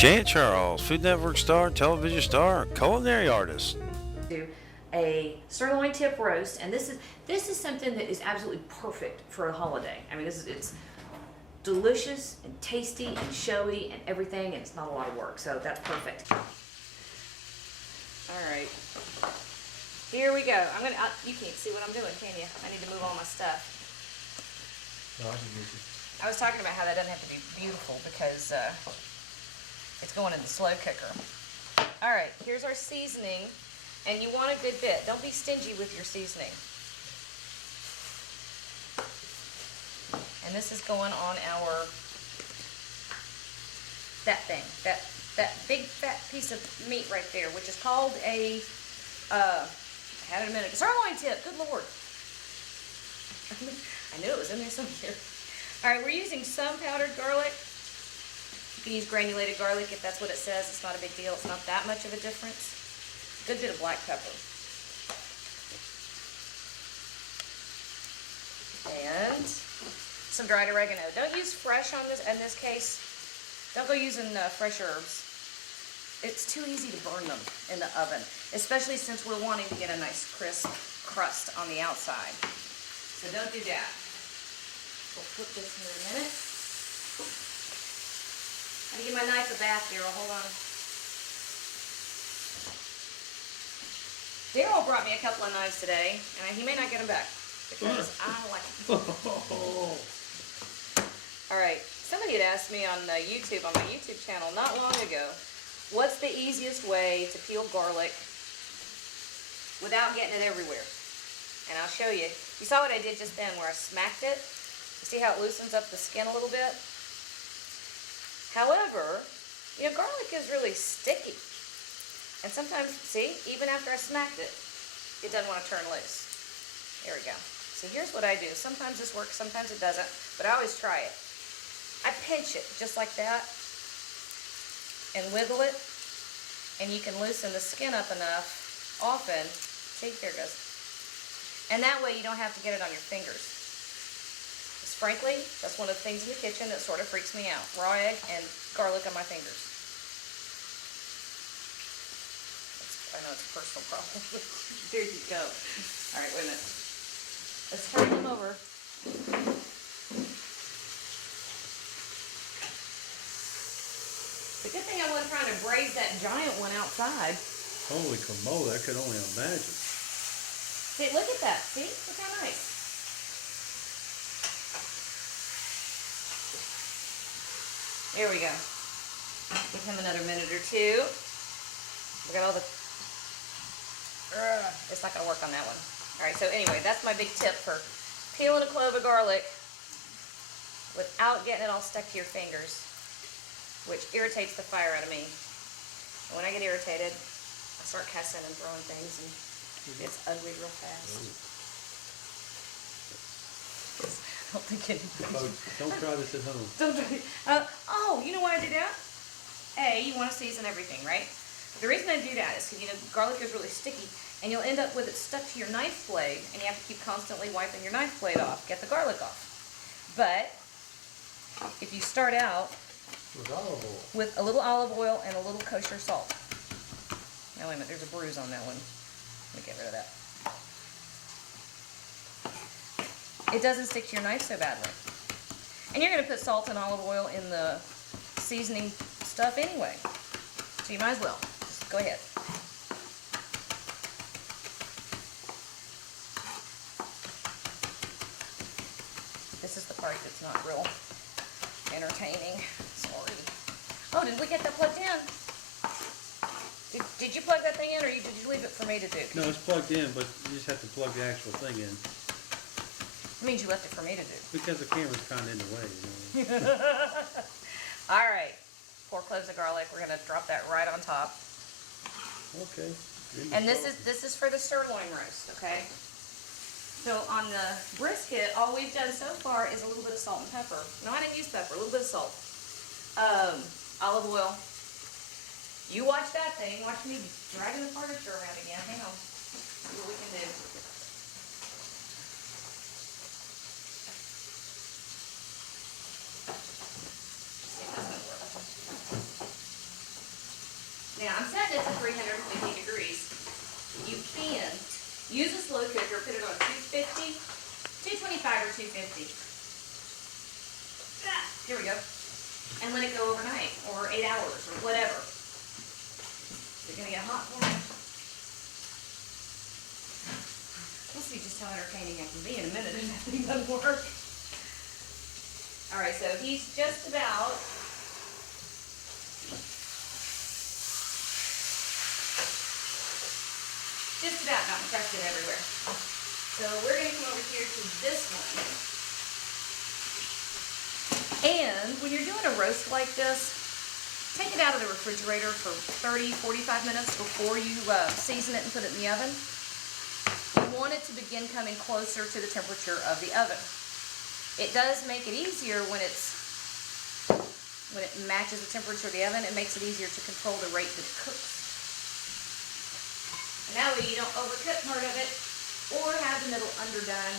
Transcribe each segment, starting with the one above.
Janet Charles, Food Network star, television star, culinary artist. Do a sirloin tip roast, and this is something that is absolutely perfect for a holiday. I mean, it's delicious and tasty and showy and everything, and it's not a lot of work, so that's perfect. All right, here we go. You can't see what I'm doing, can you? I need to move all my stuff. I was talking about how that doesn't have to be beautiful because it's going in the slow cooker. All right, here's our seasoning, and you want a good bit. Don't be stingy with your seasoning. And this is going on that big fat piece of meat right there, which is called a, I had it a minute, sirloin tip, good Lord. I knew it was in there somewhere. All right, we're using some powdered garlic. You can use granulated garlic if that's what it says. It's not a big deal. It's not that much of a difference. A good bit of black pepper. And some dried oregano. Don't use fresh on this. In this case, don't go using fresh herbs. It's too easy to burn them in the oven, especially since we're wanting to get a nice crisp crust on the outside. So don't do that. We'll flip this in a minute. I'm gonna give my knife a bath, Daryl. Hold on. Daryl brought me a couple of knives today, and he may not get them back because I don't like them. All right. Somebody had asked me on YouTube, on my YouTube channel, not long ago, what's the easiest way to peel garlic without getting it everywhere? And I'll show you. You saw what I did just then, where I smacked it. You see how it loosens up the skin a little bit? However, you know, garlic is really sticky. And sometimes, see, even after I smacked it, it doesn't want to turn loose. There we go. So here's what I do. Sometimes this works, sometimes it doesn't, but I always try it. I pinch it just like that and wiggle it, and you can loosen the skin up enough often. See, there it goes. And that way you don't have to get it on your fingers. Frankly, that's one of the things in the kitchen that sort of freaks me out. Raw egg and garlic on my fingers. I know it's a personal problem. There you go. All right, wait a minute. Let's turn them over. The good thing I wasn't trying to braise that giant one outside. Holy camote, I could only imagine. See, look at that. See? Look how nice. There we go. Give him another minute or two. We got all the... it's not going to work on that one. All right, so anyway, that's my big tip for peeling a clove of garlic without getting it all stuck to your fingers, which irritates the fire out of me. And when I get irritated, I start cussing and throwing things, and it's ugly real fast. I don't think anybody Don't try this at home. Don't try it. Oh, you know why I do that? You want to season everything, right? The reason I do that is because, you know, garlic is really sticky, and you'll end up with it stuck to your knife blade, and you have to keep constantly wiping your knife blade off, get the garlic off. But if you start out with a little olive oil and a little kosher salt. Now, wait a minute, there's a bruise on that one. Let me get rid of that. It doesn't stick to your knife so badly. And you're going to put salt and olive oil in the seasoning stuff anyway. So you might as well. Just go ahead. This is the part that's not real entertaining. Sorry. Oh, did we get that plugged in? Did you plug that thing in, or did you leave it for me to do? No, it's plugged in, but you just have to plug the actual thing in. It means you left it for me to do. Because the camera's kind of in the way, you know. All right. 4 cloves of garlic. We're going to drop that right on top. Okay. And this is for the sirloin roast, okay? So on the brisket, all we've done so far is a little bit of salt and pepper. No, I didn't use pepper. A little bit of salt. Olive oil. You watch that thing. Watch me dragging the furniture around again. Hang on. See what we can do. refrigerator, put it on 250, 225 or 250. Here we go. And let it go overnight, or 8 hours, or whatever. Is it gonna get hot for me? We'll see just how entertaining I can be in a minute if that thing doesn't work. Alright, so he's just about gotten crusted everywhere. So we're gonna come over here to this one. And when you're doing a roast like this, take it out of the refrigerator for 30, 45 minutes before you season it and put it in the oven. You want it to begin coming closer to the temperature of the oven. It does make it easier when it matches the temperature of the oven. It makes it easier to control the rate that it cooks. And that way you don't overcook part of it or have the middle underdone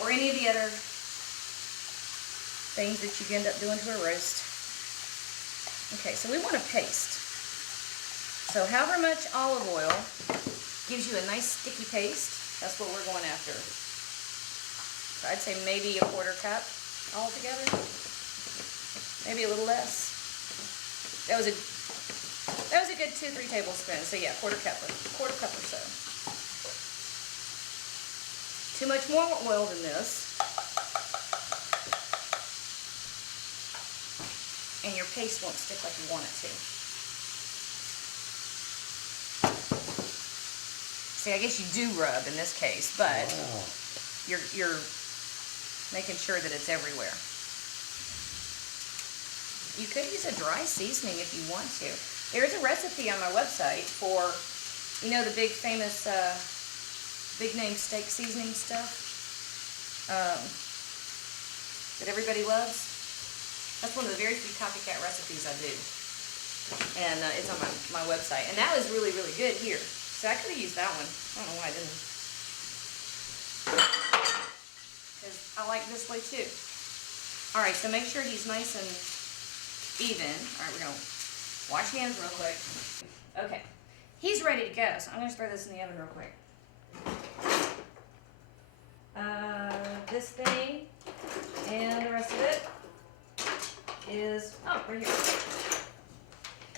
or any of the other things that you end up doing to a roast. Okay, so we want a paste. So however much olive oil gives you a nice sticky paste, that's what we're going after. So I'd say maybe a quarter cup altogether. Maybe a little less. That was a good 2-3 tablespoons. So yeah, quarter cup or so. Too much more oil than this, and your paste won't stick like you want it to. See, I guess you do rub in this case, but wow, you're making sure that it's everywhere. You could use a dry seasoning if you want to. There is a recipe on my website for, you know, the big famous big name steak seasoning stuff that everybody loves. That's one of the very few copycat recipes I do. And it's on my website. And that was really, really good here. So I could have used that one. I don't know why I didn't. Because I like this way too. Alright, so make sure he's nice and even. Alright, we're going to wash hands real quick. Okay. He's ready to go. So I'm going to throw this in the oven real quick. This thing and the rest of it is, oh, right here.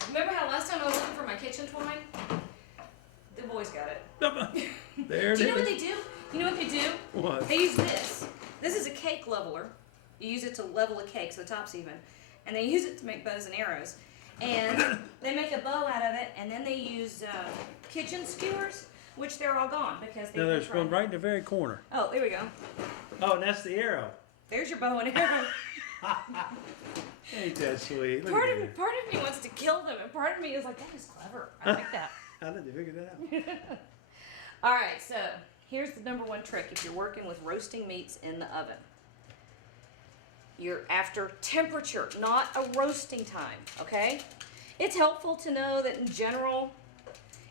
Remember how last time I was looking for my kitchen twine? The boys got it. There it is. Do you know what they do? You know what they do? What? They use this. This is a cake leveler. You use it to level a cake so the top's even. And they use it to make bows and arrows. And they make a bow out of it, and then they use kitchen skewers, which they're all gone because they. No, there's one right in the very corner. Oh, there we go. Oh, and that's the arrow. There's your bow and arrow. Ain't that sweet? Part of me wants to kill them, and part of me is like, that is clever. I like that. How did they figure that out? All right, so here's the #1 trick if you're working with roasting meats in the oven. You're after temperature, not a roasting time, okay? It's helpful to know that in general,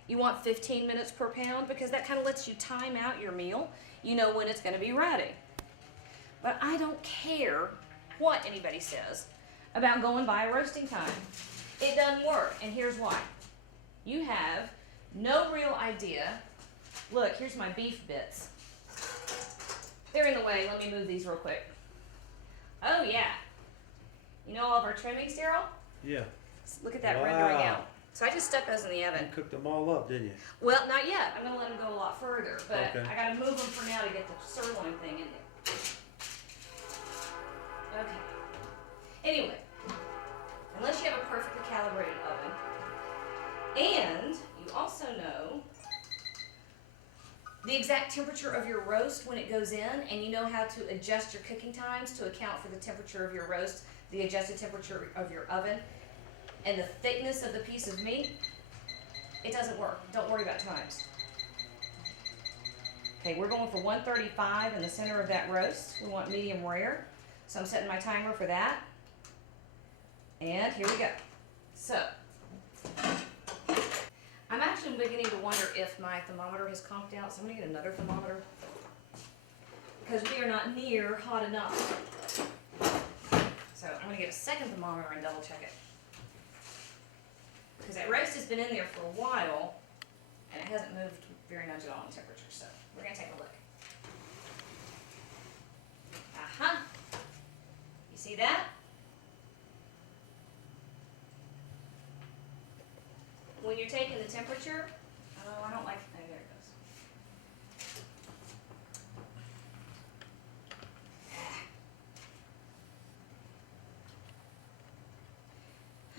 you want 15 minutes per pound because that kind of lets you time out your meal. You know when it's going to be ready. But I don't care what anybody says about going by a roasting time. It doesn't work, and here's why. You have no real idea. Look, here's my beef bits. They're in the way. Let me move these real quick. Oh, yeah. You know all of our trimmings, Daryl? Yeah. Look at that Wow. rendering out. So I just stuck those in the oven. You cooked them all up, didn't you? Well, not yet. I'm going to let them go a lot further, but Okay. I got to move them for now to get the sirloin thing in there. Okay. Anyway, unless you have a perfectly calibrated oven, and you also know the exact temperature of your roast when it goes in, and you know how to adjust your cooking times to account for the temperature of your roast, the adjusted temperature of your oven, and the thickness of the piece of meat, it doesn't work. Don't worry about times. Okay, we're going for 135 in the center of that roast. We want medium rare. So I'm setting my timer for that. And here we go. So, I'm actually beginning to wonder if my thermometer has conked out, so I'm going to get another thermometer because we are not near hot enough. So I'm going to get a second thermometer and double check it. Because that roast has been in there for a while and it hasn't moved very much at all in temperature. So We're gonna take a look. Uh-huh. You see that? When you're taking the temperature, oh, I don't like, oh, there it goes.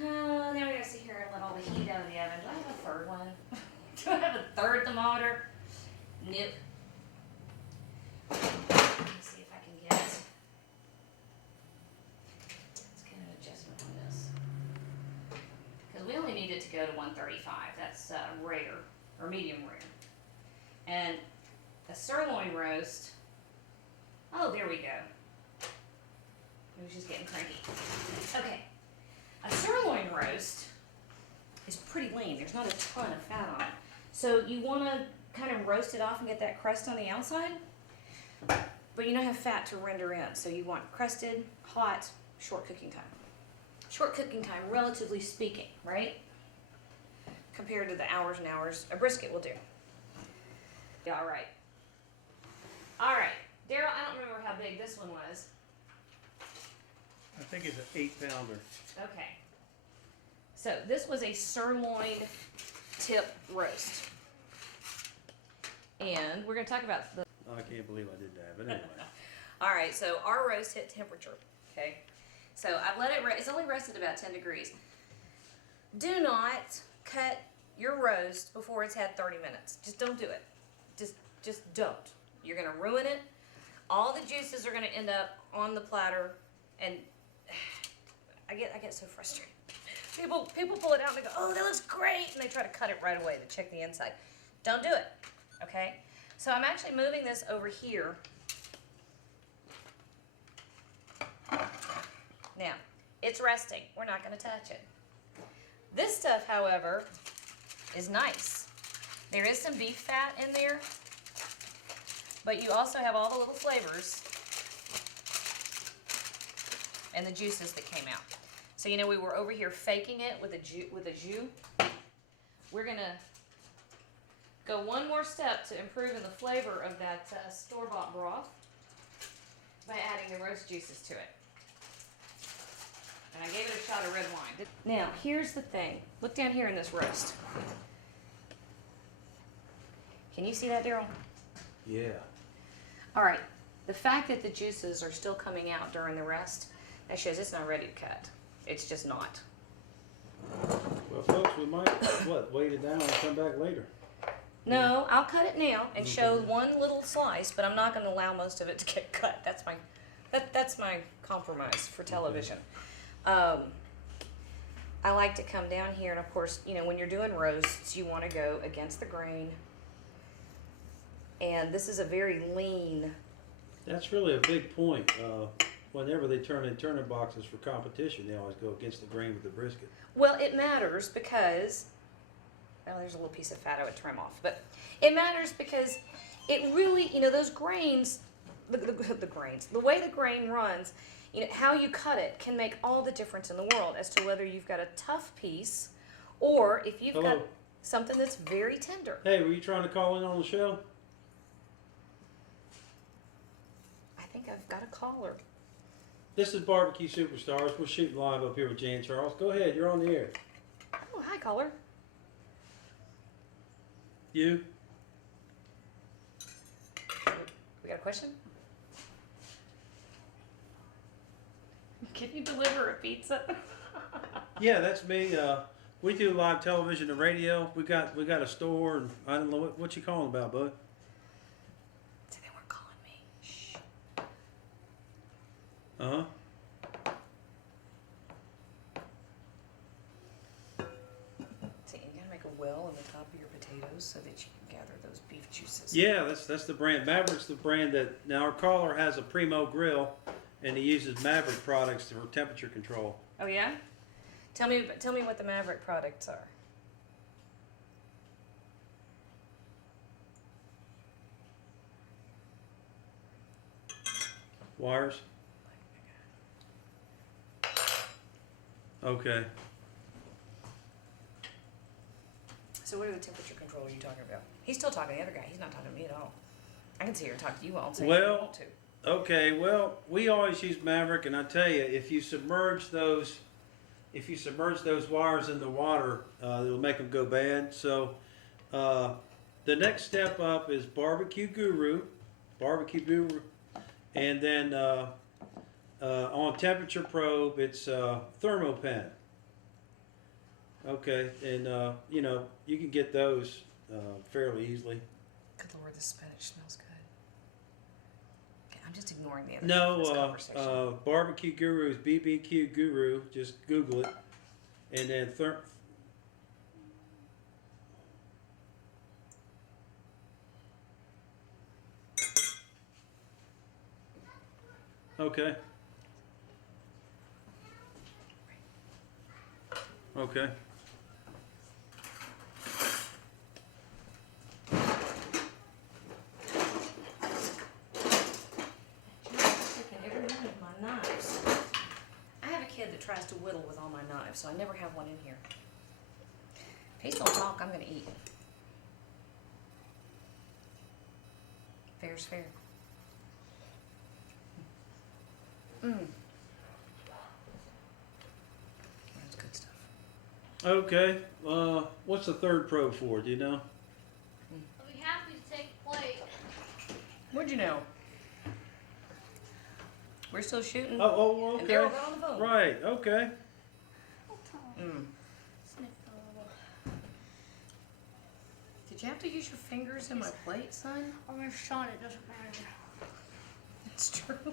Oh, now we gotta sit here and let all the heat out of the oven. Do I have a third one? Do I have a third thermometer? Nope. Let me see if I can get, let's get an adjustment on this. Because we only need it to go to 135. That's rare, or medium rare. And a sirloin roast, oh, there we go. It was just getting cranky. Okay, a sirloin roast is pretty lean. There's not a ton of fat on it. So you want to kind of roast it off and get that crust on the outside, but you don't have fat to render in. So you want crusted, hot, short cooking time. Short cooking time, relatively speaking, right? Compared to the hours and hours a brisket will do. Yeah, all right. All right, Daryl, I don't remember how big this one was. I think it's an 8-pounder. Okay. So this was a sirloin tip roast. And we're gonna talk about the... I can't believe I did that, but anyway. All right, so our roast hit temperature, okay? So I've let it, it's only rested about 10 degrees. Do not cut your roast before it's had 30 minutes. Just don't do it. Just don't. You're gonna ruin it. All the juices are gonna end up on the platter, and I get so frustrated. People pull it out and they go, oh, that looks great, and they try to cut it right away to check the inside. Don't do it, okay? So I'm actually moving this over here. Now, it's resting. We're not going to touch it. This stuff, however, is nice. There is some beef fat in there, but you also have all the little flavors and the juices that came out. So, you know, we were over here faking it with a jus. We're going to go one more step to improving the flavor of that store-bought broth by adding the roast juices to it. And I gave it a shot of red wine. Now, here's the thing. Look down here in this roast. Can you see that, Daryl? Yeah. All right. The fact that the juices are still coming out during the rest, that shows it's not ready to cut. It's just not. Well, folks, we might, wait it down and come back later. No, I'll cut it now and show one little slice, but I'm not going to allow most of it to get cut. That's my compromise for television. I like to come down here, and of course, you know, when you're doing roasts, you want to go against the grain. And this is a very lean. That's really a big point. Whenever they turn in turner boxes for competition, they always go against the grain with the brisket. Well, it matters because, well, there's a little piece of fat I would trim off, but it matters because it really, you know, those grains, the grains, the way the grain runs, you know, how you cut it can make all the difference in the world as to whether you've got a tough piece or if you've got something that's very tender. Hey, were you trying to call in on the show? I think I've got a caller. This is Barbecue Superstars. We're shooting live up here with Jan Charles. Go ahead, you're on the air. Oh, hi, caller. You? We got a question? Can you deliver a pizza? Yeah, that's me. We do live television and radio. We got a store, and I don't know what you calling about, bud. So they weren't calling me. Shh. Uh-huh. See, you gotta make a well in the top of your potatoes so that you can gather those beef juices. Yeah, that's the brand. Maverick's the brand that, now our caller has a Primo grill, and he uses Maverick products for temperature control. Oh yeah? Tell me what the Maverick products are. Wires? Okay. So what are the temperature control are you talking about? He's still talking to the other guy. He's not talking to me at all. I can sit here and talk to you all day. Well- I want to. Okay, well, we always use Maverick, and I tell you, if you submerge those wires in the water, it'll make them go bad. So, the next step up is Barbecue Guru, and then on temperature probe, it's Thermopen. Okay, and you can get those fairly easily. Good Lord, this spinach smells good. Okay, I'm just ignoring the other half of this No, conversation. Barbecue Guru is BBQ Guru. Just Google it, and then okay. Okay. Taking every one of my knives. I have a kid that tries to whittle with all my knives, so I never have one in here. If he's gonna talk, I'm gonna eat. Fair's fair. That's good stuff. Okay. What's the third probe for? Do you know? I'll be happy to take a plate. What'd you know? We're still shooting. Oh, And they're okay. over on the phone. Right. Okay. Sniff a little. Did you have to use your fingers in my plate, son? I'm gonna shine, it doesn't matter. That's true.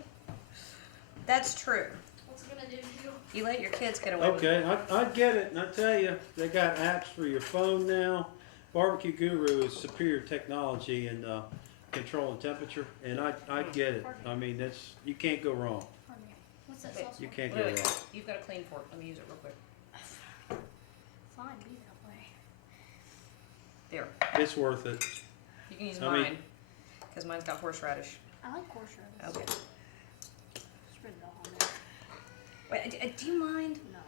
That's true. What's it gonna do to you? You let your kids get away with it. Okay. I get it, and I tell you, they got apps for your phone now. Barbecue Guru is superior technology in controlling temperature, and I get it. I mean, you can't go wrong. Pardon me. What's that Wait, sauce You for? can't go Wait, wrong. you've got a clean fork. Let me use it real quick. Fine, be that way. There. It's worth it. You can use I mean- mine. Because mine's got horseradish. I like horseradish. Okay. Spread it all on there. Wait, do you mind? No.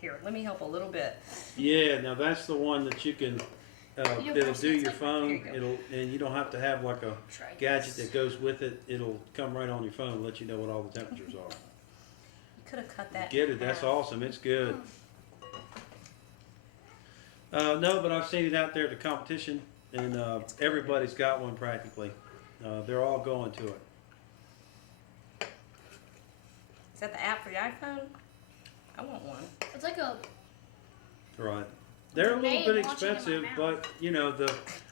Here, let me help a little bit. Yeah. Now that's the one that you can. You It'll press do it, your it's like- phone. Here you And you don't have to have like a Try gadget this. that goes with it. It'll come right on your phone and let you know what all the temperatures are. You could have cut that. Get in it? That's half. awesome. It's good. No, but I've seen it out there at the competition, and everybody's got one practically. They're all going to it. Is that the app for the iPhone? I want one. It's like a. Right. They're a little Made bit watching in my expensive, mouth. but you know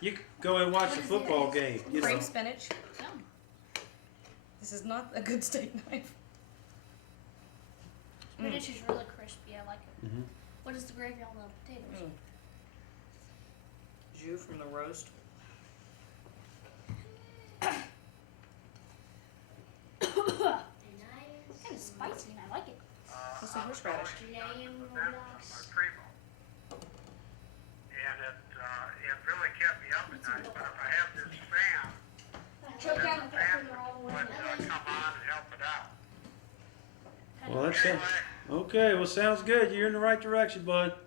you can go and watch What the is football it? game. You know. Cream spinach. Yum. This is not a good steak knife. Spinach is really crispy. I like it. Mhm. What is the gravy on the potatoes? Jus from the roast. It's kind of spicy and I like it. What's the horseradish? And it really kept me up at night. But if I have this fan, Choke then down the the fan pepper all the way. would come on and help it out. Well, that's it. Anyway, Okay. Well, sounds good. You're in the right direction, bud. okay,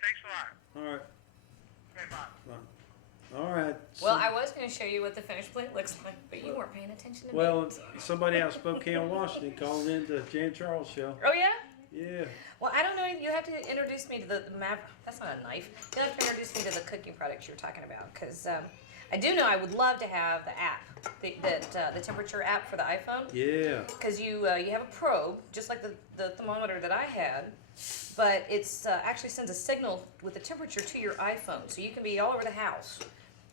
thanks a lot. All right. Okay, bye. All right. Well, I was going to show you what the finished plate looks like, but you weren't paying attention to Well, me. somebody out of Spokane, Washington, called in to Jan Charles show. Oh, yeah? Yeah. Well, I don't know. You have to introduce me to the Maverick. That's not a knife. You have to introduce me to the cooking products you're talking about, because I do know I would love to have the app, the temperature app for the iPhone, Yeah. because you have a probe, just like the thermometer that I had, but it's actually sends a signal with the temperature to your iPhone, so you can be all over the house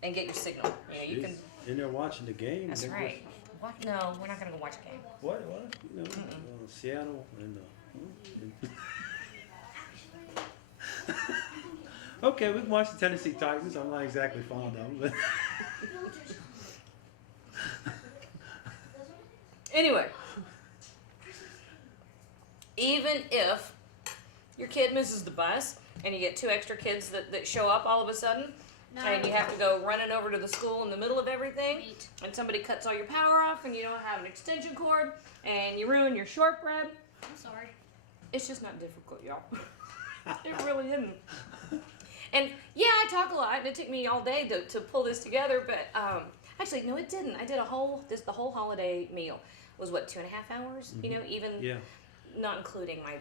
and get your signal. You know, you can. She's in there watching the game. That's They're right. What? No, we're not going to go watch a game. just- What? You know, Seattle and. Okay, we can watch the Tennessee Titans. I'm not exactly fond of them, but. Anyway, even if your kid misses the bus and you get 2 extra kids that show up all of a sudden, and you have to go running over to the school in the middle of everything, Meat. and somebody cuts all your power off and you don't have an extension cord, and you ruin your shortbread, I'm sorry. it's just not difficult, y'all. It really isn't. And yeah, I I talk a lot, and it took me all day to pull this together. But actually, no, it didn't. I did the whole holiday meal was what, 2.5 hours? You know, even Yeah. not including my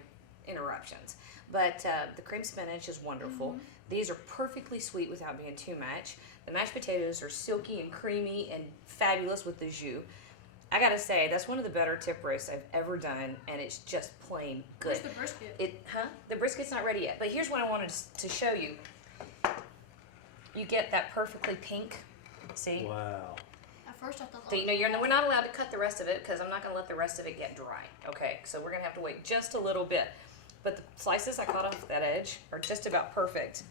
interruptions. But the cream spinach is wonderful. These are perfectly sweet without being too much. The mashed potatoes are silky and creamy and fabulous with the jus. I gotta say, that's one of the better tip roasts I've ever done, and it's just plain good. Where's the brisket? The brisket's not ready yet, but here's what I wanted to show you. You get that perfectly pink, see? Wow. At first I thought. So, you know, we're not allowed to cut the rest of it because I'm not gonna let the rest of it get dry. Okay, so we're gonna have to wait just a little bit. But the slices I cut off that edge are just about perfect.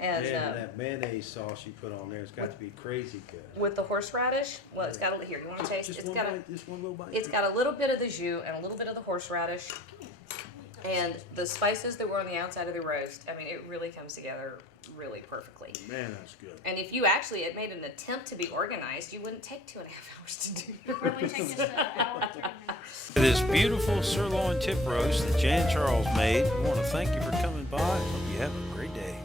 And Man, and that mayonnaise sauce you put on there has got to be crazy good. with the horseradish, well, it's got a here. You want to taste? Just It's one got bite, just one little bite. it's got a little bit of the jus and a little bit of the horseradish, and the spices that were on the outside of the roast. I mean, it really comes together really perfectly. Man, that's good. And if you actually had made an attempt to be organized, you wouldn't take 2.5 hours to do. It probably take just an hour and 30 minutes. This beautiful sirloin tip roast that Jan Charles made. We want to thank you for coming by. Hope you have a great day.